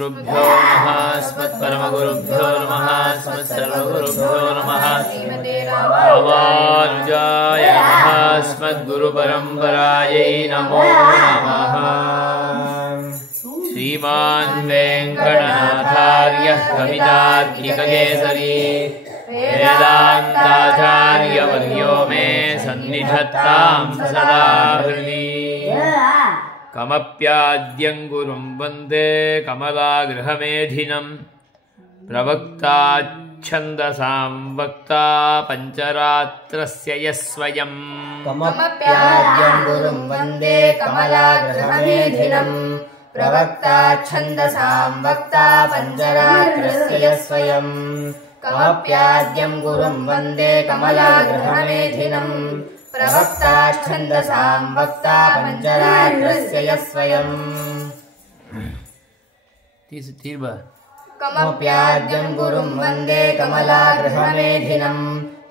गुरुभ्यो नमः अस्मत्परमगुरुभ्यो नमः अस्मत्सर्वगुरुभ्यो नमः रामानुजाय नमः अस्मद्गुरुपरम्परायै नमो नमः। श्रीमान् वेङ्कटनाथार्यः कवितार्किककेसरी वेदान्ताचार्यवर्यो मे सन्निधत्तां सदा हृदि। कमप्याद्यं गुरुं वन्दे कमलागृहमेधिनं प्रवक्ताच्छन्दसां वक्ता पञ्चरात्रस्य यः स्वयं। कमप्याद्यं गुरुं वन्दे कमलागृहमेधिनं प्रवक्ताच्छन्दसां वक्ता पञ्चरात्रस्य यः स्वयं। कमप्याद्यं गुरुं वन्दे कमलागृहमेधिनं प्रवक्ताच्छन्दसां वक्ता पञ्चरात्रस्य यः स्वयं। कमप्याद्यं गुरुं वन्दे कमलागृहमेधिनं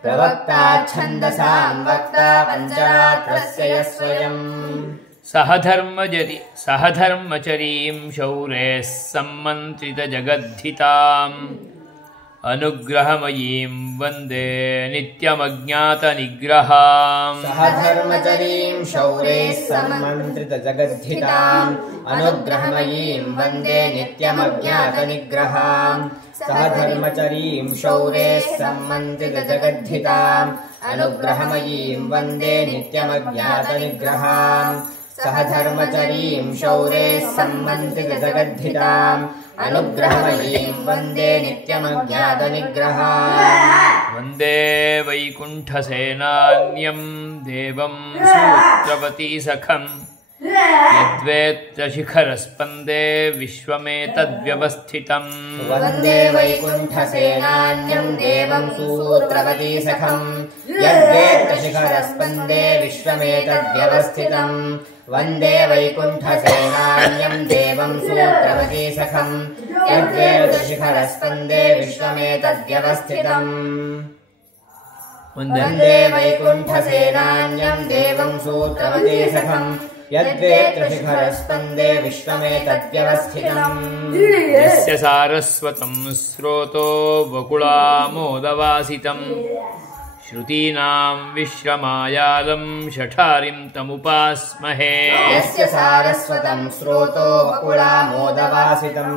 प्रवक्ताच्छन्दसां वक्ता पञ्चरात्रस्य यः स्वयं। सहधर्मचरीं शौरेः सम्मन्त्रितजगद्धिताम् अनुग्रहमयीं वन्दे नित्यमज्ञातनिग्रहाम्। सहधर्मचरीं शौरेः सम्मन्त्रितजगद्धिताम् अनुग्रहमयीं वन्दे नित्यमज्ञातनिग्रहाम्। सहधर्मचरीं शौरेः सम्मन्त्रितजगद्धिताम् अनुग्रहमयीं वन्दे नित्यमज्ञातनिग्रहाम्। सहधर्मचरीं शौरेः सम्मन्त्रितजगद्धिताम् अनुग्रहमयीं वन्दे नित्यमज्ञातनिग्रहाम्। वन्दे वैकुण्ठसेनान्यं देवं सूत्रवतीसखम् यद्वेत्र शिखरस्पन्दे विश्वमेतद्व्यवस्थितम्। वन्दे वैकुण्ठसेनान्यं देवं सूत्रवतीसखम् यद्वेत्र शिखरस्पन्दे विश्वमेतद्व्यवस्थितम्। वन्दे वैकुण्ठसेनान्यं देवं सूत्रवतीसखम् यद्वेत्र शिखरस्पन्दे विश्वमेतद्व्यवस्थितम्। वन्दे वैकुण्ठसेनान्यं देवं सूत्रवतीसखम् यद्वेत्र शिखरस्पन्दे विश्वमेतद्व्यवस्थितम्। यस्य सारस्वतं स्रोतो वकुलामोदवासितं श्रुतीनां विश्रमायालं शठारिं तमुपास्महे। यस्य सारस्वतं स्रोतो वकुलामोदवासितं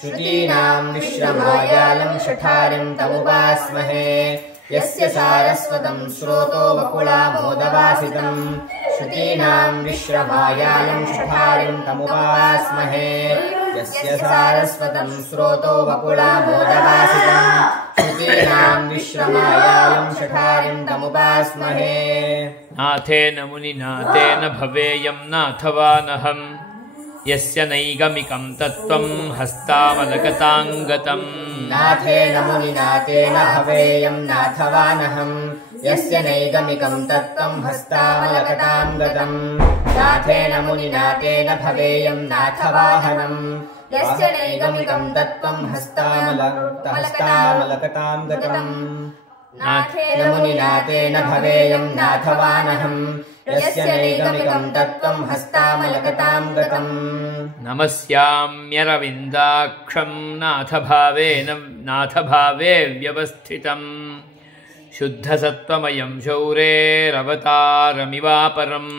श्रुतीनां विश्रमायालं शठारिं तमुपास्महे। यस्य सारस्वतं स्रोतो वकुलामोदवासितं श्रुतीनां विश्रमायालं शठारिं तमुपास्महे। यस्य सारस्वतं स्रोतो वकुलामोदवासितं श्रुतीनां विश्रमायालं शठारिं तमुपास्महे। नाथेन मुनिनाथेन भवेयं नाथवानहम् यस्य नैगमिकं तत्त्वं हस्तामलकताङ्गतम्। नाथेन मुनिनाथेन भवेयं नाथवानहम् यस्य नैगमिकं तत्त्वं हस्तामलकताङ्गतम्। नाथेन मुनिनाथेन भवेयं नाथवाहनम् यस्य नैगमिकं तत्त्वं हस्तामलकताङ्गतम्। नाथेन मुनिनाथेन भवेयं नाथवानहम् यस्य नैगमिकं तत्त्वं हस्तामलकताङ्गतम्। नमस्याम्यरविन्दाक्षं नाथभावे व्यवस्थितम् शुद्धसत्त्वमयं शौरेरवतारमिवापरम्।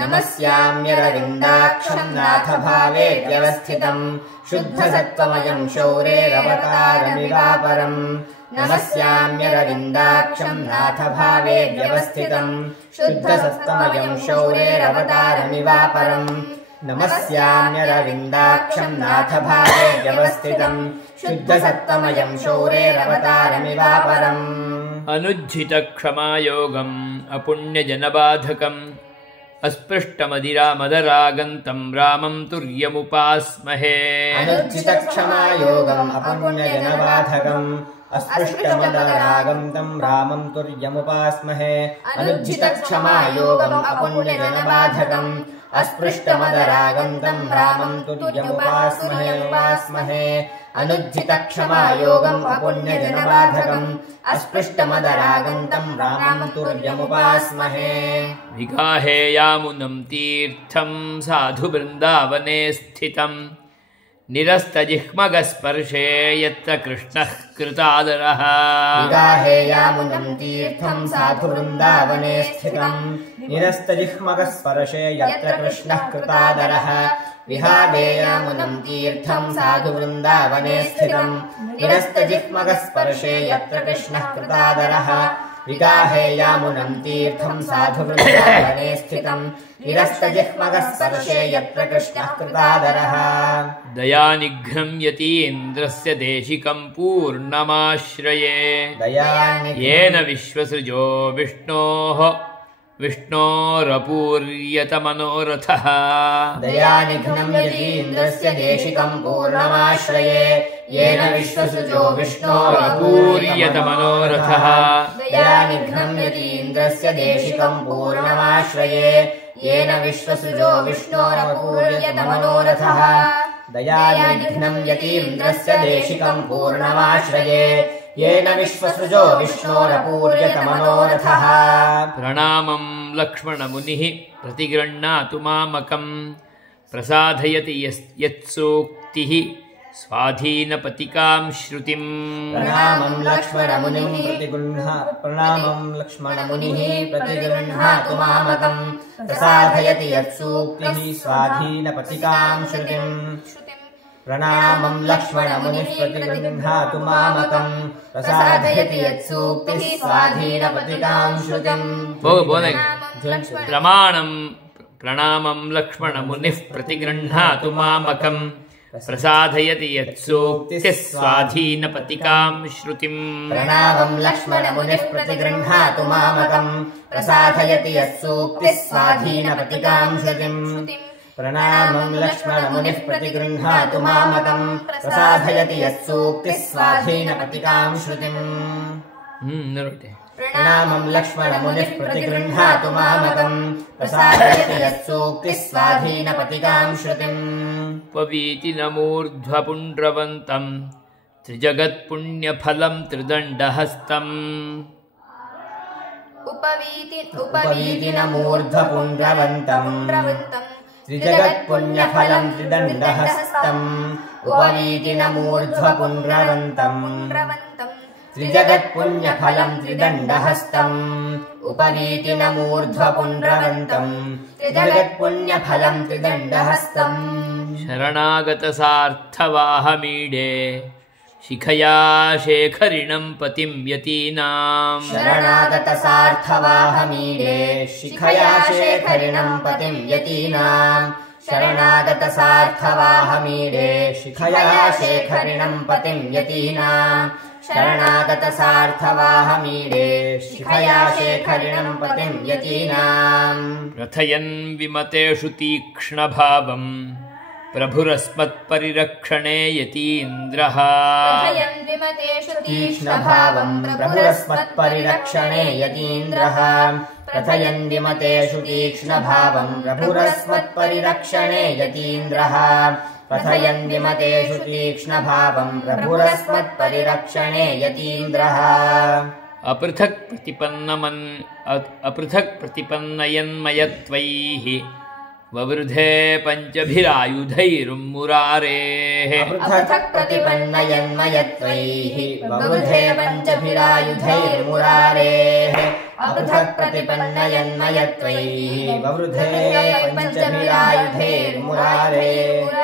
नमस्याम्यरविन्दाक्षं नाथभावे व्यवस्थितम् शुद्धसत्त्वमयं शौरेरवतारमिवापरम्। नमस्याम्यरविन्दाक्षं नाथभावे व्यवस्थितम् शुद्धसत्त्वमयं शौरेरवतारमिवापरम्। नमस्याम्यरविन्दाक्षं नाथभावे व्यवस्थितम् शुद्धसत्त्वमयं शौरेरवतारमिवापरम्। अनुज्झितक्षमायोगम् अपुण्यजनबाधकम् अस्पृष्टमदिरामदरागन्तं रामं तुर्यमुपास्महे। अनुज्झितक्षमायोगम् अपुण्यजनबाधकम् अस्पृष्टमदरागन्तं रामं तुर्यमुपास्महे। अनुज्झितक्षमायोगम् अपुण्यजनबाधकम् अस्पृष्टमदरागन्तं रामं तुर्यमुपास्महे। अनुज्झितक्षमायोगम् अपुण्यजनबाधकम् अस्पृष्टमदरागन्तं रामं तुर्यमुपास्महे। विगाहेयामुनं तीर्थं साधु वृन्दावने स्थितं निरस्तजिह्मगस्पर्शे यत्र कृष्णः कृतादरः विगाहेयामुनं तीर्थं साधुवृन्दावने स्थितम् निरस्तजिह्मगस्पर्शे यत्र कृष्णः कृतादरः विहावेयामुनं तीर्थं साधुवृन्दावने स्थितम् निरस्तजिह्मगस्पर्शे यत्र कृष्णः कृतादरः विगाहेयामुनं तीर्थं साधुवृन्दावने स्थितम् निरस्तजिह्मगस्पर्शे यत्र कृष्णः कृतादरः दयानिघ्नं यतीन्द्रस्य देशिकं पूर्णमाश्रये येन विश्वसृजो विष्णोरपूर्यतमनोरथः दयानिघ्नं यतीन्द्रस्य देशिकं पूर्णमाश्रये येन विश्वसृजो विष्णोरपूर्यतमनोरथः दयानिघ्नं यतीन्द्रस्य देशिकं पूर्णमाश्रये येन विश्वसृजो विष्णोरपूर्यतमनोरथः दयानिघ्नं यतीन्द्रस्य देशिकं पूर्णमाश्रये येन विश्वसृजो विष्णोरपूर्यतमनोरथः प्रणामं लक्ष्मणमुनिः प्रतिगृह्णातु मामकं प्रसादयति यत्सूक्तिः स्वाधीनपतिकां श्रुतिम् प्रणामं लक्ष्मणमुनिः प्रतिगृह्णातु मामकं प्रसादयति यत्सूक्तिः स्वाधीनपतिकां श्रुतिम् प्रणामं लक्ष्मणमुनिः प्रतिगृह्णातु मामकं प्रसादयति यत्सूक्तिः स्वाधीनपतिकां श्रुतिम् प्रणामं लक्ष्मणमुनिः प्रतिगृह्णातु मामकं प्रसादयति यत्सूक्तिः स्वाधीनपतिकां श्रुतिम् प्रणामं लक्ष्मणमुनिः प्रतिगृह्णातु मामकं प्रसादयति यत्सूक्तिः स्वाधीनपतिकां श्रुतिम् प्रणामं लक्ष्मणमुनिः प्रतिगृह्णातु मामकं प्रसादयति यत्सूक्तिः स्वाधीनपतिकां श्रुतिम् प्रणामं लक्ष्मणमुनिः प्रतिगृह्णातु मामकं प्रसादयति यत्सूक्तिः स्वाधीनपतिकां श्रुतिम् उपवीतिनमूर्ध्वपुण्ड्रवन्तं त्रिजगत्पुण्यफलं त्रिदण्डहस्तम् उपवीतिनमूर्ध्वपुण्ड्रवन्तं त्रिजगत्पुण्यफलं त्रिदण्डहस्तम् उपवीतिनमूर्ध्वपुण्ड्रवन्तं त्रिजगत्पुण्यफलं त्रिदण्डहस्तम् उपवीतिनमूर्ध्वपुण्ड्रवन्तं त्रिजगत्पुण्यफलं त्रिदण्डहस्तम् शरणागतसार्थवाहमीडे शिखया शेखरिणं पतिं यतीनां शरणागतसार्थवाहमीडे शिखया शेखरिणं पतिं यतीनां शरणागतसार्थवाहमीडे शिखया शेखरिणं पतिं यतीनां शरणागतसार्थवाहमीडे शिखया शेखरिणं पतिं यतीनां रथयन् विमतेषु तीक्ष्णभावम् प्रभुरस्मत्परिरक्षणे यतीन्द्रः तीक्ष्णभावं प्रभुरस्मत्परिरक्षणे यतीन्द्रः प्रथयन् विमतेषु तीक्ष्णभावं प्रभुरस्मत्परिरक्षणे यतीन्द्रः प्रथयन् विमतेषु तीक्ष्णभावं प्रभुरस्मत्परिरक्षणे यतीन्द्रः अपृथक् प्रतिपन्नयन्मयत्वैः ववृधे पञ्चभिरायुधैर्मुरारेः अपृथक् प्रतिपन्नयन्मयत्वैः ववृधे पञ्चभिरायुधैर्मुरारेः अपृथक् प्रतिपन्नयन्मयत्वैः ववृधे पञ्चभिरायुधैर्मुरारेः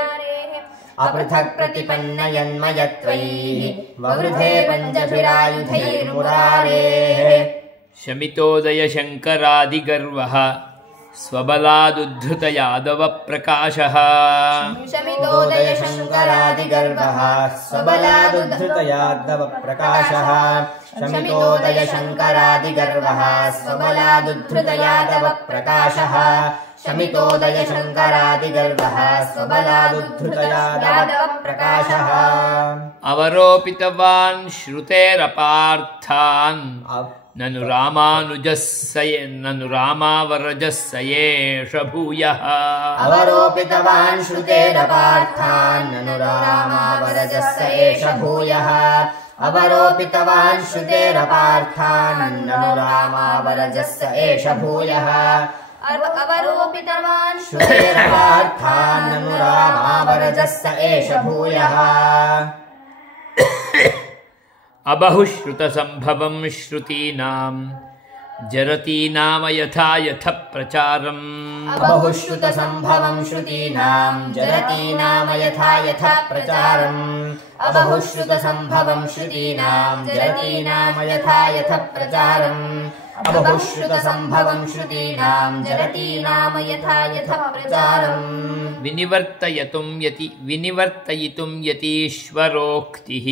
अपृथक् प्रतिपन्नयन्मयत्वैः ववृधे पञ्चभिरायुधैर्मुरारेः शमितोदयशङ्करादिगर्वः स्वबलादुद्धृत यादवप्रकाशः शमितोदयशङ्करादिगर्वः स्वबलादुद्धृत यादवप्रकाशः शमितोदयशङ्करादिगर्वः स्वबलादुद्धृत यादवप्रकाशः शमितोदयशङ्करादिगर्वः स्वबलादुद्धृत यादवप्रकाशः अवरोपितवान् श्रुतेरपार्थान् ननु रामावरजः स एष भूयः अवरोपितवान् श्रुतेरपार्थान् ननु रामावरजः स एष भूयः अवरोपितवान् श्रुतेरपार्थान् ननु रामावरजः स एष भूयः अवरोपितवान् श्रुतेरपार्थान् ननु रामावरजः स एष भूयः अबहुश्रुतसम्भवं श्रुतीनां जरतीनाम यथा यथ प्रचारम् अबहुश्रुतसम्भवं श्रुतीनां जरतीनाम यथा यथा प्रचारम् अबहुश्रुतसम्भवं श्रुतीनां जरतीनाम यथा यथ प्रचारम् अबहुश्रुतसम्भवं श्रुतीनां जरतीनाम यथा यथ प्रचारम् विनिवर्तयितुं यतीश्वरोक्तिः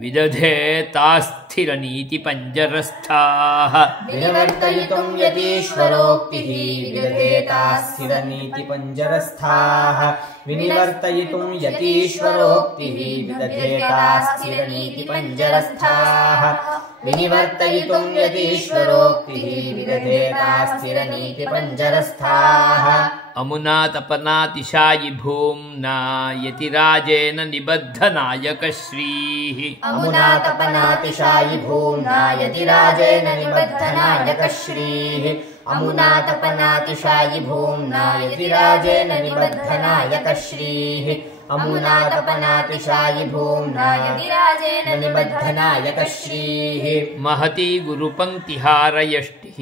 विदधेतास्थिरनीतिपञ्जरस्थाः विनिवर्तयितुं यतीश्वरोक्तिः विदधेतास्थिरनीतिपञ्जरस्थाः विनिवर्तयितुं यतीश्वरोक्तिः विदधेतास्थिरनीतिपञ्जरस्थाः विनिवर्तयितुं यतीश्वरोक्तिः विदधेतास्थिरनीतिपञ्जरस्थाः अमुना तपनातिशायि भूम्ना यतिराजेन निबद्धनायकश्रीः अमुना तपनातिशायि भूम्ना यतिराजेन निबद्धनायकश्रीः अमुना तपनातिशायि भूम्ना यतिराजेन निबद्धनायकश्रीः अमुना तपनातिशायि भूम्ना यतिराजेन निबद्धनायकश्रीः महती गुरुपङ्क्तिहारयष्टिः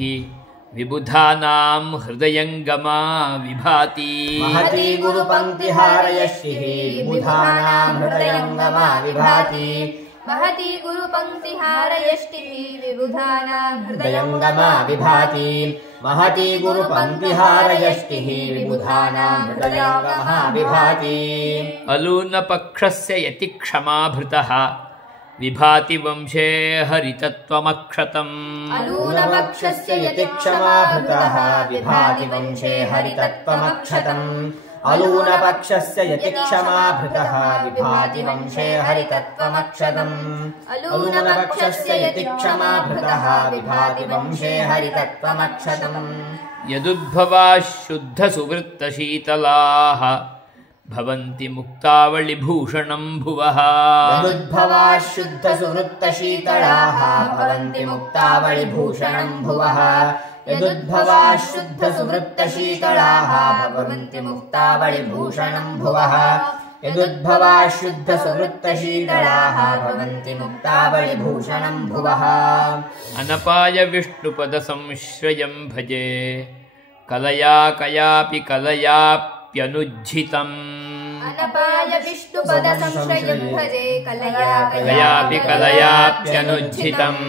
विबुधानां हृदयङ्गमा विभाति महती गुरुपङ्क्तिहारयष्टिः विबुधानां हृदयङ्गमा विभाति महती गुरुपङ्क्तिहारयष्टिः विबुधानां हृदयङ्गमा विभाति महती गुरुपङ्क्तिहारयष्टिः विबुधानां हृदयङ्गमा विभाति अलूनपक्षस्य यतिक्षमाभृतः विभाति वंशे हरितत्वमक्षतम् अलूनपक्षस्य यतिक्षमाभृतः विभाति वंशे हरितत्वमक्षतम् अलूनपक्षस्य यतिक्षमाभृतः विभाति वंशे हरितत्वमक्षतम् अलूनपक्षस्य यतिक्षमाभृतः विभाति वंशे हरितत्वमक्षतम् यदुद्भवाः शुद्धसुवृत्तशीतलाः भवन्ति मुक्तावलिभूषणं भुवः यदुद्भवाः शुद्धसुवृत्तशीतलाः भवन्ति मुक्तावलिभूषणं भुवः यदुद्भवाः शुद्धसुवृत्तशीतलाः भवन्ति मुक्तावलिभूषणं भुवः यदुद्भवाः शुद्धसुवृत्तशीतलाः भवन्ति मुक्तावलिभूषणं भुवः अनपाय विष्णुपदसंश्रयं भजे कलया कयापि कलयाप्यनुज्झितम् अनपाय विष्णुपदसंश्रयं भजे कलयापि कलयाप्यनुज्झितम्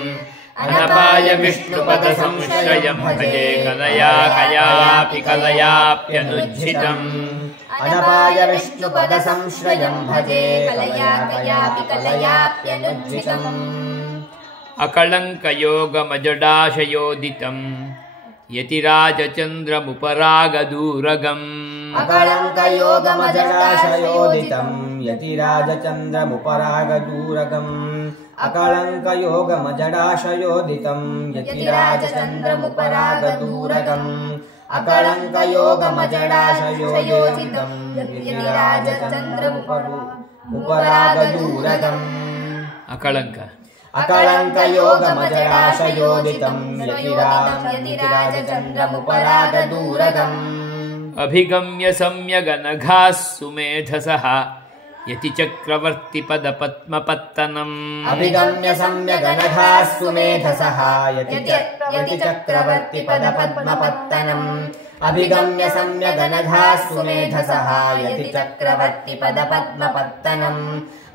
अनपाय विष्णुपदसंश्रयं भजे कलया कयापि कलयाप्यनुज्झितम् अनपाय विष्णुपदसंश्रयं भजे कलया कयापि कलयाप्यनुज्झितम् अकलङ्कयोगमजडाशयोदितम् यतिराजचन्द्रमुपरागदूरगम् अकलङ्कयोगमजडाशयोदितम् यतिराजचन्द्रमुपरागदूरगम् अकलङ्कयोगमजडाशयोदितम् यतिराजचन्द्रमुपरागदूरगम् अकलङ्कयोगमजडाशयोदितम् यतिराजचन्द्रमुपरागदूरगम् अकलङ्क अकलङ्कयोगमजडाशयोदितम् यतिराजचन्द्रमुपरागदूरगम् अभिगम्य सम्यगनघाः सुमेधसः यतिचक्रवर्तिपदपद्मपत्तनम् अभिगम्य सम्यगनघाः सुमेधसः यतिचक्रवर्तिपदपद्मपत्तनम् अभिगम्य सम्यगनघाः सुमेधसः यतिचक्रवर्तिपदपद्मपत्तनम्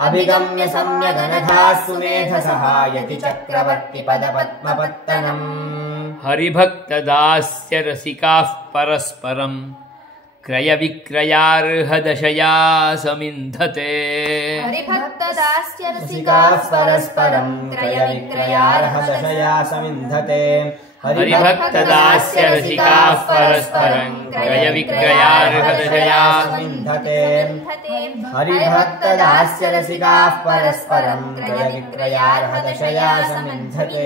अभिगम्य सम्यगनघाः सुमेधसः यतिचक्रवर्तिपदपद्मपत्तनम् हरिभक्तदास्यरसिकाः परस्परम् क्रयविक्रयार्हदशया समिन्धते हरिभक्तदास्यरसिकाः परस्परम् क्रयविक्रयार्हदशया समिन्धते हरिभक्तदास्यरसिकाः परस्परम् क्रयविक्रयार्हदशया समिन्धते हरिभक्तदास्यरसिकाः परस्परम् क्रयविक्रयार्हदशया समिन्धते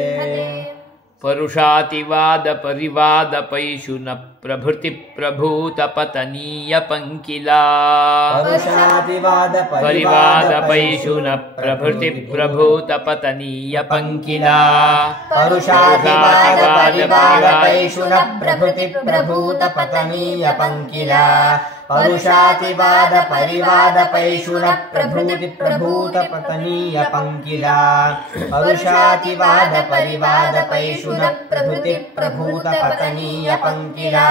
परुषातिवाद परिवादपैषु न प्रभृति प्रभूत पतनीय पंकिला परिवादपैषु न प्रभृति प्रभूत पतनीय पंकिला परुषातिवाद परिवादपैषु न प्रभृति प्रभूत पतनीय पंकिला परुषातिवाद परिवादपैषु न प्रभृति प्रभूत पतनीय पंकिला परुषातिवाद परिवादपैषु न प्रभृति प्रभूत पतनीय पंकिला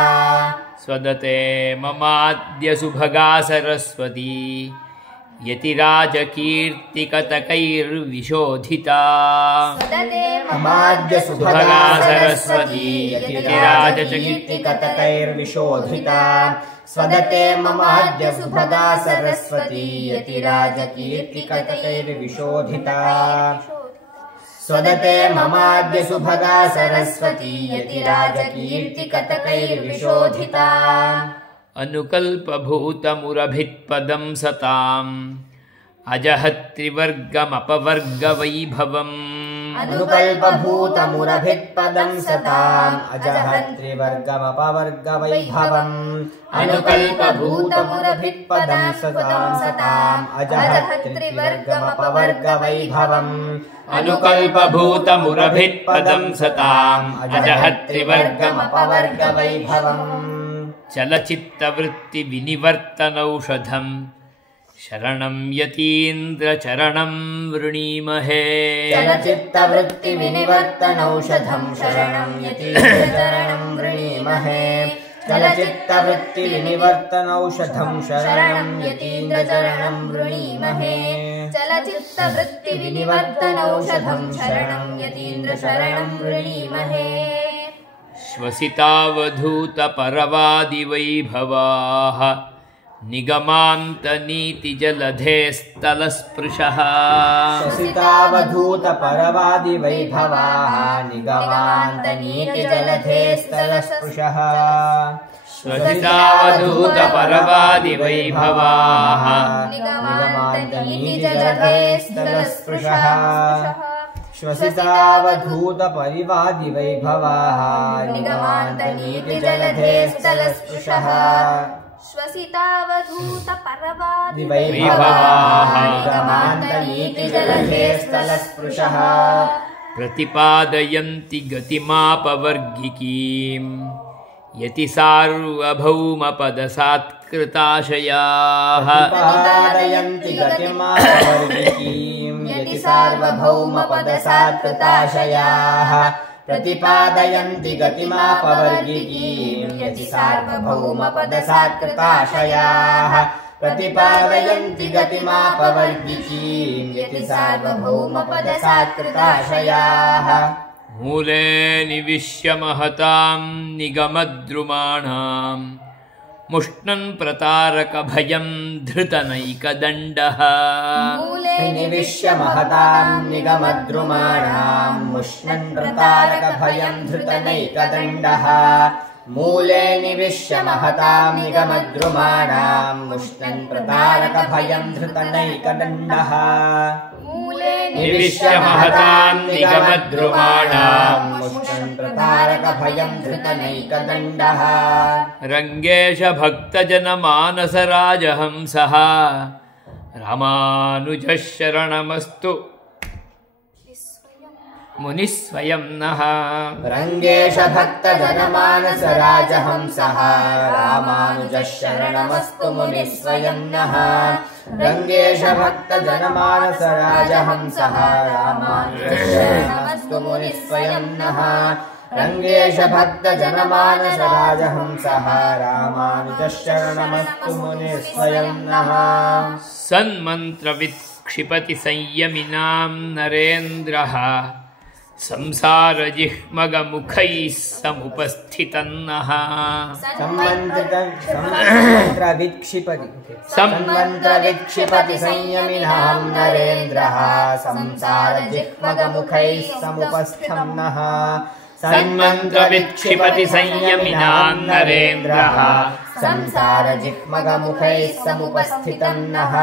स्वदते ममाद्य सुभगा सरस्वती यतिराजकीर्तिकतकैर्विशोधिता ममाद्य सुभगा सरस्वती यतिराजकीर्तिकतकैर्विशोधिता स्वदते ममाद्य सुभगा सरस्वती यतिराजकीर्तिकतकैर्विशोधिता स्वदते ममाद्य सुभगा सरस्वती यतिराजकीर्तिकतकैर्विशोधिता अनुकल्पभूतमुरभित्पदं सताम् अजहत्रिवर्गमपवर्गवैभवम् अनुकल्पभूतमुरभित्पदं सताम् अजहत्रिवर्गमपवर्गवैभवम् अनुकल्पभूतमुरभित्पदं सताम् अजहत्रिवर्गमपवर्गवैभवम् अनुकल्पभूतमुरभित्पदं सताम् अजहत्रिवर्गमपवर्गवैभवम् चलचित्तवृत्तिविनिवर्तनौषधम् शरणं यतीन्द्रचरणं वृणीमहे चलचित्तवृत्तिविनिवर्तनौषधं शरणं यतीन्द्रचरणं वृणीमहे चलचित्तवृत्तिविनिवर्तनौषधं शरणं यतीन्द्रचरणं वृणीमहे चलचित्तवृत्तिविनिवर्तनौषधं शरणं यतीन्द्रचरणं वृणीमहे श्वसितावधूतपरवादिवैभवाः निगमान्तनीतिजलधेस्तलस्पृशः श्वसितावधूतपरवादिवैभवाः निगमान्तनीतिजलधेस्तलस्पृशः श्वसितावधूतपरवादिवैभवाः निगमान्तनीतिजलधेस्तलस्पृशः श्वसितावधूतपरिवादिवैभवाः निगमान्तनीतिजलधेस्तलस्पृशः श्वसितावधूतपरवादिवैभवाः निगमान्तनीतिजलधेस्तलस्पृशः प्रतिपादयन्ति गतिमापवर्गिकीम् यतिसार्वभौमपदसात्कृताशयाः प्रतिपादयन्ति गतिमापवर्गिकीम् यतिसार्वभौमपदसात्कृताशयाः प्रतिपादयन्ति गतिमापवर्गिकीम् यतिसार्वभौमपदसात्कृताशयाः प्रतिपादयन्ति गतिमापवर्गिकीम् यतिसार्वभौमपदसात्कृताशयाः मूले निविश्य महतां निगमद्रुमाणाम् मुष्णन् प्रतारकभयं धृतनैकदण्डः निविश्य महतां निगमद्रुमाणां मुष्णन् प्रतारकभयं धृतनैकदण्डः मूले निविश्य महतां निगमद्रुमाणां मुष्णन् प्रतारकभयं धृतनैकदण्डः निविश्य महतां निगमद्रुमाणां मुष्णन् प्रतारकभयं धृतनैकदण्डः रङ्गेश भक्तजनमानसराजहंसः रामानुजः शरणमस्तु मुनिस्वयं नः रङ्गेश भक्तजनमानसराजहंसः रामानुजः शरणमस्तु मुनिस्वयं नः रङ्गेश भक्तजनमानसराजहंसः रामानुजः शरणमस्तु मुनिस्वयं नः रङ्गेश भक्तजनमानसराजहंसः रामानुजः शरणमस्तु मुनिस्वयं नः सन्मन्त्रवित्क्षिपति संयमिनां नरेन्द्रः संसारजिह्मगमुखैः समुपस्थितन्नः सन्मन्त्रविक्षिपति संयमिनां नरेन्द्रः संसारजिह्मगमुखैः समुपस्थितन्नः सन्मन्त्रविक्षिपति संयमिनां नरेन्द्रः संसारजिह्मगमुखैः समुपस्थितन्नः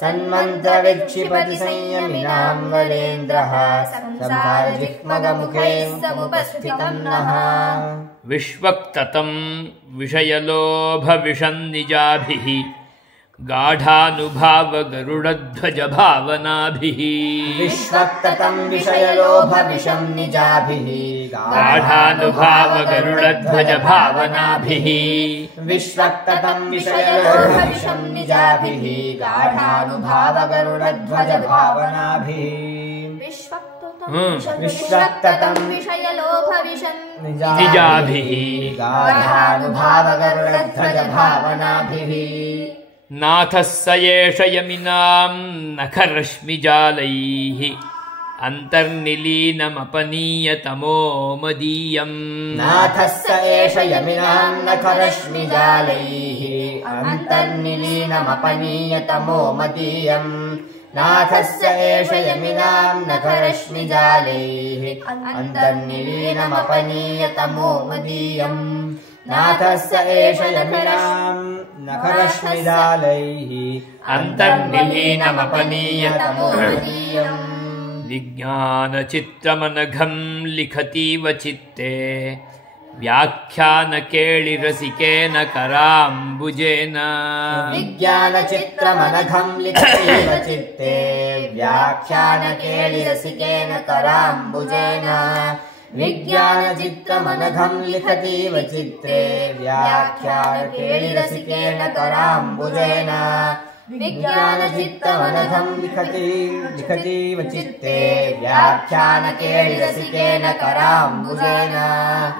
सन्मन्त्रविक्षिपति संयमिनां नरेन्द्रः संसारजिह्मगमुखैः समुपस्थितं नः विश्वक्ततं विषयलोभविषन्निजाभिः गाढानुभावगरुडध्वजभावनाभिः विश्वक्ततं विषयलोभविषं निजाभिः गाढानुभावगरुडध्वजभावनाभिः विश्वक्ततं विषयलोभविषं निजाभिः गाढानुभावगरुडध्वजभावनाभिः विश्वक्ततं विषयलोभविषं निजाभिः गाढानुभावगरुडध्वजभावनाभिः नाथः स एष यमिनां नखरश्मिजालैः अन्तर्निलीनमपनीयतमो मदीयम् नाथः स एष यमिनां नखरश्मिजालैः अन्तर्निलीनमपनीयतमो मदीयम् नाथः स एष यमिनां नखरश्मिजालैः अन्तर्निलीनमपनीयतमो मदीयम् नाथः स एष यमिनां नखरश्मिजालैः अन्तर्निलीनमपनीयतमो मदीयम् विज्ञानचित्रमनघं लिखतीव चित्ते व्याख्यानकेळिरसिकेन कराम्बुजेन विज्ञानचित्रमनघं लिखतीव चित्ते व्याख्यानकेळिरसिकेन कराम्बुजेन विज्ञानचित्रमनघं लिखतीव चित्ते व्याख्यानकेळिरसिकेन कराम्बुजेन विज्ञानचित्रमनघं लिखतीव चित्ते व्याख्यानकेळिरसिकेन कराम्बुजेन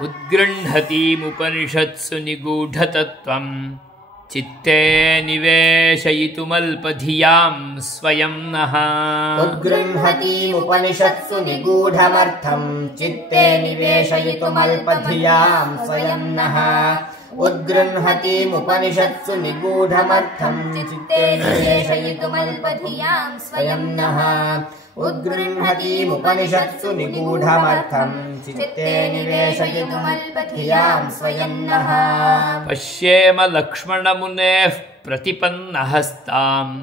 उद्गृह्णतीमुपनिषत्सु निगूढतत्त्वम् चित्ते निवेशयितुमल्पधियां स्वयं नः उद्गृह्णतीमुपनिषत्सु निगूढमर्थं चित्ते निवेशयितुमल्पधियां स्वयं नः उद्गृह्णतीमुपनिषत्सु निगूढमर्थं चित्ते निवेशयितुमल्पधियां स्वयं नः उद्गृह्णतीमुपनिषत्सु निगूढमर्थं चित्ते निवेशयितुमल्पधियां स्वयं नः पश्येम लक्ष्मणमुनेः प्रतिपन्नहस्ताम्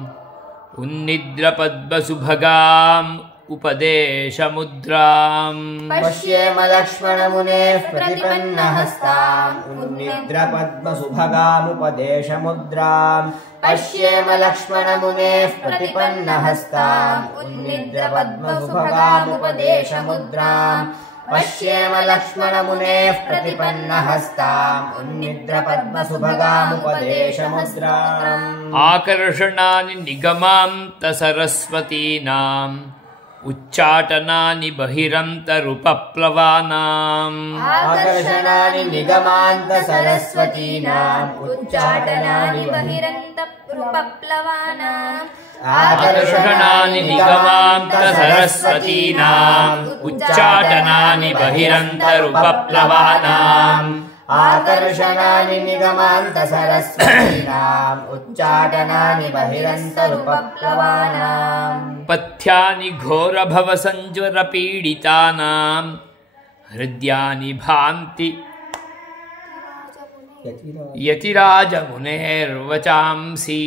उन्निद्रपद्मसुभगाम् उपदेशमुद्राम् पश्येम लक्ष्मणमुनेः प्रतिपन्नहस्ताम् उन्निद्रपद्मसुभगामुपदेशमुद्राम् पश्येम लक्ष्मणमुनेः प्रतिपन्नहस्ताम् उन्निद्रपद्मसुभगामुपदेशमुद्राम् पश्येम लक्ष्मणमुनेः प्रतिपन्नहस्ताम् उन्निद्रपद्मसुभगामुपदेशमुद्राम् आकर्षणानि निगमान्तसरस्वतीनाम् उच्चाटनानि बहिरन्तरुपप्लवानाम् आकर्षणानि निगमान्तसरस्वतीनाम् उच्चाटनानि बहिरन्तरुपप्लवानाम् आकर्षणानि निगमान्तसरस्वतीनाम् उच्चाटनानि बहिरन्तरुपप्लवानाम् आकर्षणानि निगमान्तसरस्वतीनाम् उच्चाटनानि बहिरन्तरुपप्लवानाम् पथ्यानि घोरभवसञ्ज्वरपीडितानाम् हृद्यानि भान्ति यतिराजमुनेर्वचांसि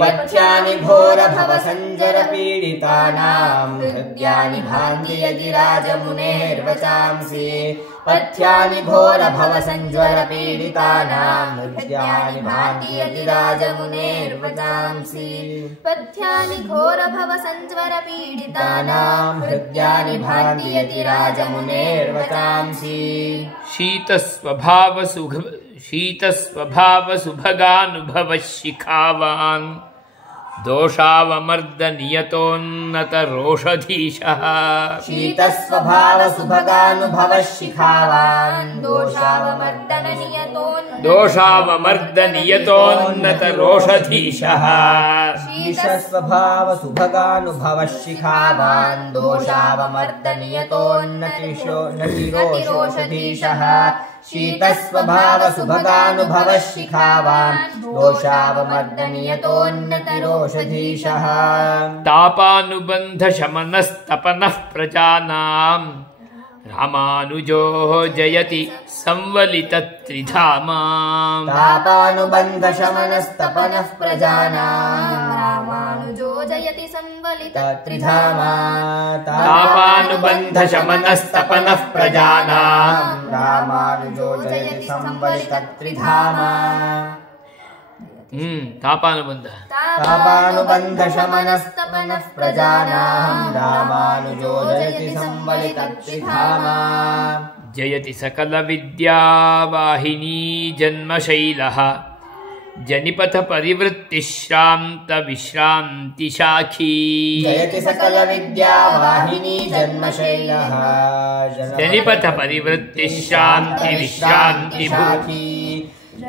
पथ्यानि घोरभवसञ्जरपीडितानाम् हृद्यानि भान्ति यतिराजमुनेर्वचांसि पथ्यानि घोरभवसञ्ज्वरपीडितानाम् हृद्यानि भान्ति यतिराजमुनेर्वचांसि पथ्यानि घोरभवसञ्ज्वरपीडितानाम् हृद्यानि भान्ति यतिराजमुनेर्वचांसि शीतस्वभावसुभगानुभवः शिखावान् दोषावमर्दनियतोन्नतरोषधीशः शीतस्वभावसुभगानुभवः शिखावान् दोषावमर्दनियतोन्नतरोषधीशः शीतस्वभावसुभगानुभवः शिखावान् दोषावमर्दनियतोन्नतिरोषधीशः शीतस्वभावसुभगानुभवः शिखावान् दोषावमर्दनियतोन्नतिरोषधीशः तापानुबन्धशमनस्तपनः प्रजानाम् रामानुजो जयति संवलितत्रिधामा तापानुबन्धशमनस्तपनः प्रजानाम् रामानुजो योजयति संवलित त्रिधामा तापानुबन्धशमनस्तपनः प्रजानां रामानुजोजयति संवलित त्रिधामा तापानुबन्ध तापानुबन्धशमनस्तपनः प्रजानां रामानुजोजयति संवलित त्रिधामा जयति सकलविद्यावाहिनी जन्मशैलः जनिपथ परिवृत्तिश्रान्तविश्रान्तिशाखी जयति सकलविद्यावाहिनी जन्मशैलः जनिपथ परिवृत्तिश्रान्तिविश्रान्तिभूति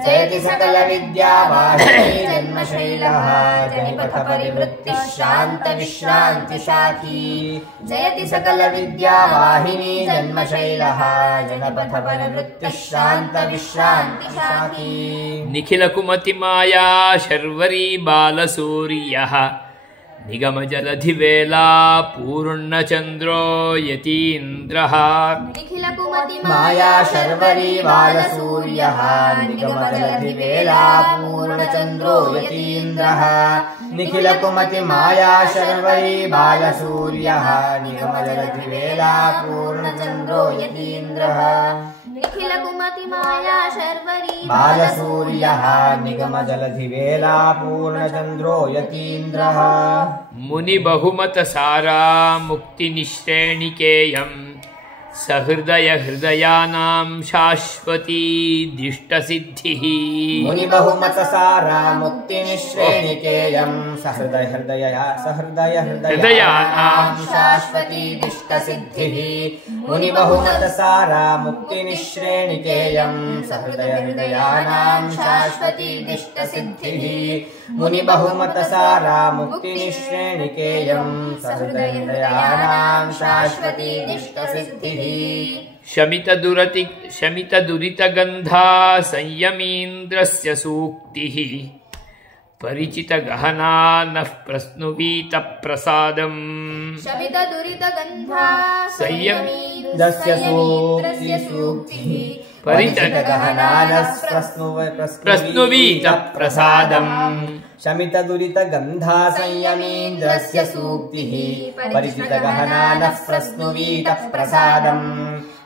जयति सकलविद्यावाहिनी जन्मशैलः जनिपथ परिवृत्तिः शान्तविश्रान्तिशाखी जयति सकलविद्यावाहिनी जन्मशैलः जनपथ परिवृत्तिः शान्तविश्रान्तिशाखी निखिलकुमतिमाया शर्वरी बालसूर्यः निगमजलधिवेला पूर्णचन्द्रो यतीन्द्रः निखिलकुमति माया शर्वरी बालसूर्यः निगमजलधिवेला पूर्णचन्द्रो यतीन्द्रः निखिलकुमति माया शर्वरी बालसूर्यः निगमजलधिवेला पूर्णचन्द्रो यतीन्द्रः निखिलकुमति माया शर्वरी बालसूर्यः निगमजलधिवेला पूर्णचन्द्रो यतीन्द्रः मुनिबहुमतसारा मुक्तिनिश्रेणिकेयम् सहृदय हृदयानां शाश्वती दिष्टसिद्धिः मुनिबहुमतसारा मुक्तिनिश्रेणिकेयम् हृदयानां शाश्वती दिष्टसिद्धिः मुनिबहुमतसारा मुक्तिनिश्रेणिकेयम् हृदयानां शाश्वती दिष्टसिद्धिः मुनिबहुमतसारा मुक्तिनिश्रेणिकेयम् हृदयानां शाश्वती दिष्टसिद्धिः शमितदुरितगन्धा संयमीन्द्रस्य सूक्तिः परिचितगहना नः प्रस्नुवीतप्रसादम् शमितदुरितगन्धा संयमीन्द्रस्य सूक्तिः परिचितगहनानः प्रस्नुवीतप्रसादम् शमितदुरितगन्धा संयमीन्द्रस्य सूक्तिः परिचितगहनानः प्रस्नुवीतप्रसादम्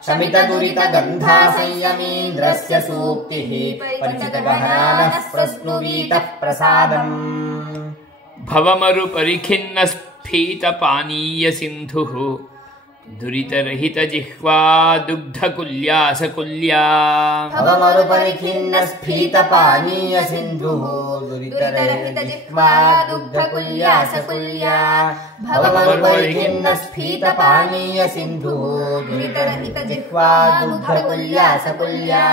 शमितदुरितगन्धा संयमीन्द्रस्य सूक्तिः परिचितगहनानः प्रस्नुवीतप्रसादम् भवमरुपरिखिन्नस्फीतपानीयसिन्धुः दुरितरहितजिह्वा दुग्धकुल्यासकुल्या भवमरुपरिखिन्नस्फीतपानीयसिन्धुः दुरितरहितजिह्वा दुग्धकुल्यासकुल्या भवमरुपरिखिन्नस्फीतपानीयसिन्धुः दुरितरहितजिह्वा दुग्धकुल्यासकुल्या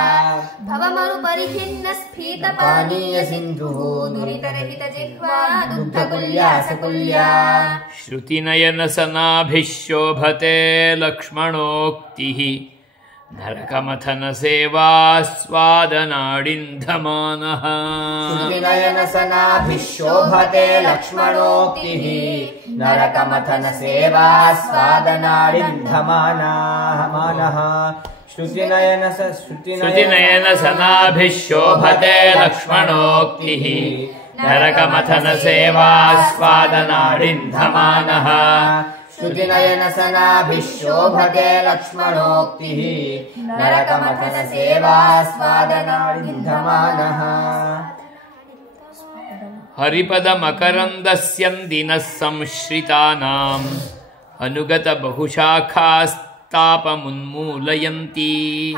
भवमरुपरिखिन्नस्फीतपानीयसिन्धुः दुरितरहितजिह्वा दुग्धकुल्यासकुल्या श्रुतिनयनसनाभिः शोभते लक्ष्मणोक्तिः नरकमथनसेवास्वादनाडिन्धमानः श्रुतिनयनसनाभिः शोभते लक्ष्मणोक्तिः नरकमथनसेवास्वादनाडिन्धमानः श्रुतिनयनसनाभिः शोभते लक्ष्मणोक्तिः नरकमथनसेवास्वादनाडिन्धमानः श्रुतिनयनसनाभिः शोभते लक्ष्मणोक्तिः नरकमथनसेवास्वादनाडिन्धमानः हरिपदमकरन्दस्यन्दिनः संश्रितानाम् अनुगतबहुशाखास्तापमुन्मूलयन्ति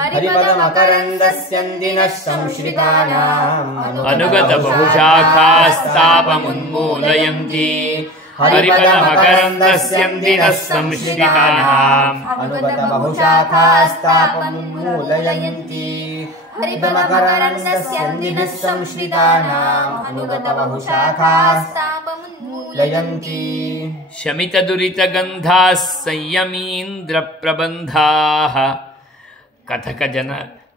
हरिपदमकरन्दस्यन्दिनः संश्रितानाम् अनुगतबहुशाखास्तापमुन्मूलयन्ति हरिपदमकरन्दस्यन्दिनः संश्रितानाम् अनुगतबहुशाखास्तापमुन्मूलयन्ति हरिपदमकरन्दस्यन्दिनः संश्रितानाम् अनुगतबहुशाखास्तापमुन्मूलयन्ति शमितदुरितगन्धाः संयमीन्द्रप्रबन्धाः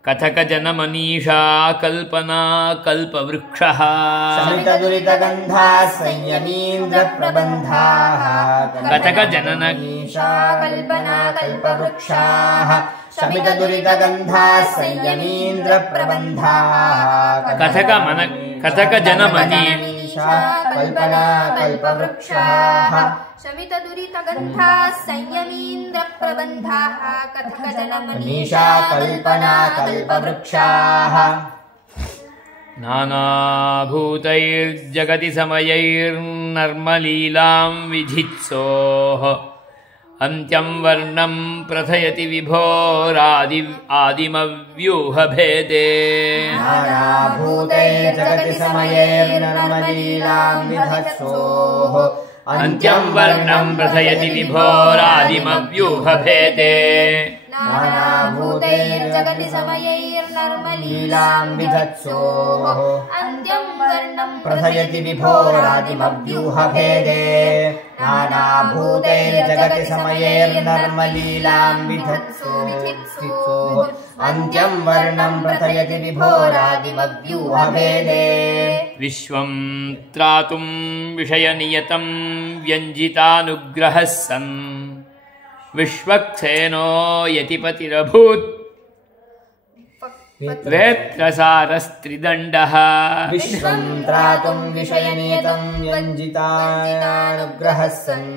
कथकजनमनीषा कल्पना कल्पवृक्षः शमितदुरितगन्धाः संयमीन्द्रप्रबन्धाः कथकजनमनीषा कल्पना कल्पवृक्षाः शमितदुरितगन्धाः संयमीन्द्रप्रबन्धाः कथकजनमनीषा मनीषा कल्पना कल्पवृक्षाः शमितदुरितगन्धाः संयमीन्द्रप्रबन्धाः कथकजनमनीषा मनीषा कल्पना कल्पवृक्षाः नानाभूतैर्जगति समयैर्नर्मलीलां विधित्सोः अन्त्यं वर्णं प्रथयति विभोरादिमव्यूहभेदे नानाभूतैर्जगति समयैर्नर्मलीलां विधत्सोः अन्त्यं वर्णं प्रथयति विभोरादिमव्यूहभेदे नानाभूतैर्जगति समयैर्नर्मलीलां विधत्सोः अन्त्यं वर्णं प्रथयति विभोरादिमव्यूहभेदे नानाभूतैर्जगति समयैर्नर्मलीलां विधत्सोः अन्त्यं वर्णं प्रथयति विभोरादिमव्यूहभेदे विश्वं त्रातुं विषयनियतं व्यञ्जितानुग्रहः सन् विश्वक्सेनो यतिपतिरभूत् वेत्रसारस्त्रिदण्डः विश्वं त्रातुं विषयनियतं व्यञ्जितानुग्रहः सन्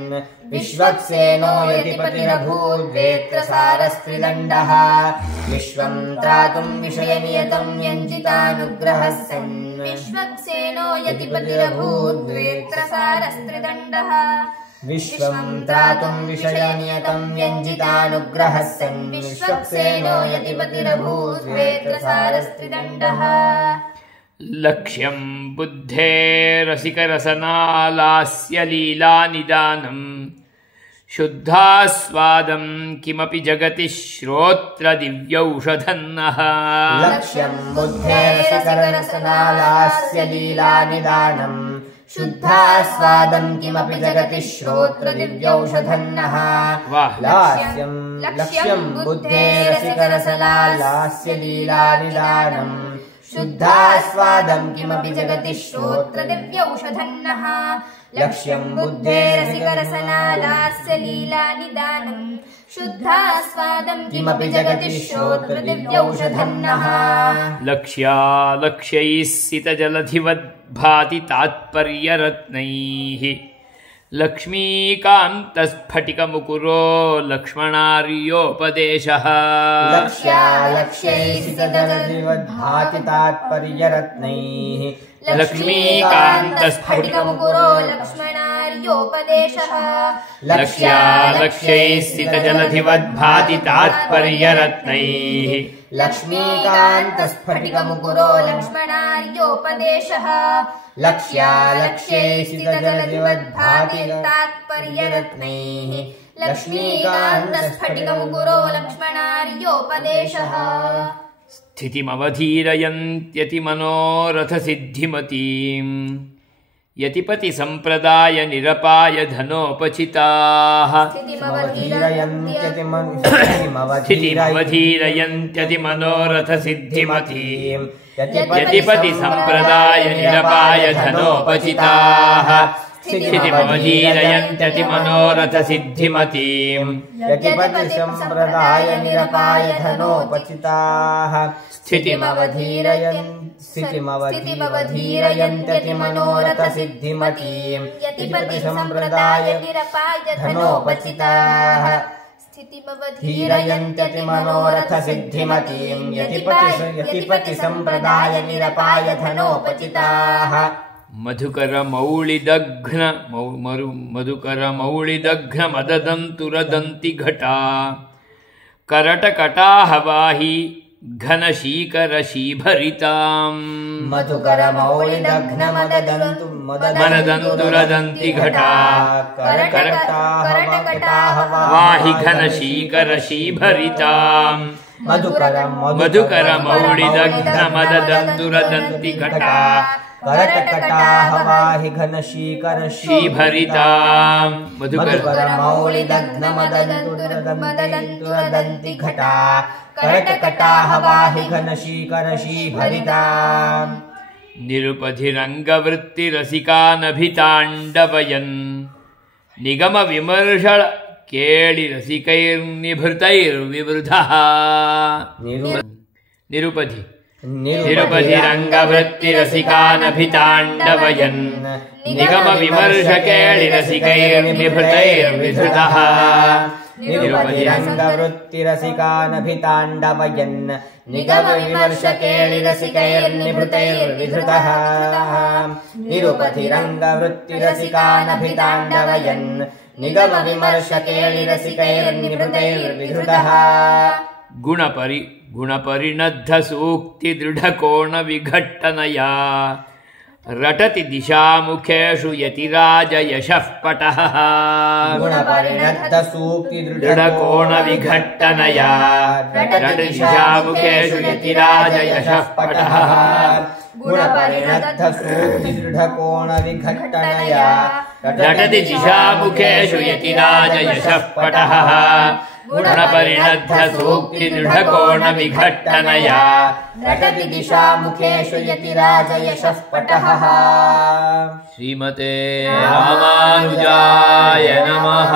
विश्वक्सेनो यतिपतिरभूद्वेत्रसारस्त्रिदण्डः विश्वं त्रातुं विषयनियतं व्यञ्जितानुग्रहः सन् विश्वक्सेनो यतिपतिरभूद्वेत्रसारस्त्रिदण्डः विश्वं त्रातुं विषयनियतं व्यञ्जितानुग्रहः सन् विश्वक्सेनो यतिपतिरभूद्वेत्रसारस्त्रिदण्डः लक्ष्यं बुद्धेरसिकरसनालास्य लीलानिदानं शुद्धास्वादं किमपि जगति श्रोत्रदिव्यौषधन्नः लक्ष्यं बुद्धेरसिकरसनालास्य लीलानिदानम् शुद्धास्वादं किमपि जगति श्रोत्रदिव्यौषधन्नः लक्ष्यं बुद्धेरसिकरसनालास्य लीलानिदानम् शुद्धास्वादं किमपि जगति श्रोत्रदिव्यौषधन्नः लक्ष्यं बुद्धेरसिकरसनालास्य लीलानिदानम् शुद्धास्वादं किमपि जगति श्रोत्रदिव्यौषधन्नः लक्ष्यालक्ष्यैः सितजलधिवद्भाति तात्पर्यरत्नैः लक्ष्मीकान्तस्फटिकमुकुरो लक्ष्मणार्योपदेशः लक्ष्यालक्ष्यैसितजलधिवद्भाति तात्पर्यरत्नैः लक्ष्मीकान्तस्फटिकमुकुरो लक्ष्मणार्योपदेशः लक्ष्यालक्ष्यैः सितजलधिवद्भाति तात्पर्यरत्नैः लक्ष्मीकान्तस्फटिकमुकुरो लक्ष्मणार्योपदेशः लक्ष्यालक्ष्यैसितजलधिवद्भाति तात्पर्यरत्नैः लक्ष्मीकान्तस्फटिकमुकुरो लक्ष्मणार्योपदेशः स्थितिमवधीरयन्त्यतिमनोरथसिद्धिमतीम् यतिपतिसम्प्रदायनिरपाय धनोपचिताः स्थितिमवधीरयन्त्यतिमनोरथसिद्धिमतीम् यतिपतिसम्प्रदायनिरपाय धनोपचिताः स्थितिमवधीरयन्त्यतिमनोरथसिद्धिमतीम् यतिपतिसम्प्रदायनिरपाय धनोपचिताः स्थितिमवधीरयन्त्यतिमनोरथसिद्धिमतीम् यतिपतिसम्प्रदायनिरपाय धनोपचिताः स्थितिमवधीरयन्त्यतिमनोरथसिद्धिमतीम् यतिपतिसम्प्रदायनिरपाय धनोपचिताः मधुकरमौळिदघ्नमददन्तुरदन्तिघटा करटकटाहवाहि घनशीकरशीभरिताम् मददन्तुरदन्तिघटा करटकटाहवाहि घनशीकरशीभरिताम् मधुकरमौळिदघ्नमददन्तुरदन्तिघटा करटकटाहवाहि घनशीकरशीभरिताम् मधुकरमौळिदघ्नमददन्तुरदन्तिघटा करटकटाहवाहि घनशीकरशीभरिताम् निरुपधिरङ्गवृत्तिरसिकानभिताण्डवयन् निगमविमर्शळ केळिरसिकैर्निभृतैर्विवृधः निरुपधि निरुपधिरङ्गवृत्तिरसिकानभिताण्डवयन् निगमविमर्शकेळिरसिकैर्निभृतैर्विधृतः निरुपधिरङ्गवृत्तिरसिकानभिताण्डवयन् निगमविमर्शकेळिरसिकैर्निभृतैर्विधृतः निरुपधिरङ्गवृत्तिरसिकानभिताण्डवयन् निगमविमर्शकेळिरसिकैर्निभृतैर्विधृतः गुणपरिणद्धसूक्तिदृढकोणविघट्टनया रटति दिशामुखेषु यतिराजयशः पटः गुणपरिणद्धसूक्तिदृढकोणविघट्टनया रटति दिशामुखेषु यतिराजयशः पटः गुणपरिणद्धसूक्तिदृढकोणविघट्टनया रटति दिशामुखेषु यतिराजयशः पटः गुणपरिणद्धसूक्तिदृढकोणविघट्टनया रटति दिशामुखेषु यतिराजयशः पटः श्रीमते रामानुजाय नमः।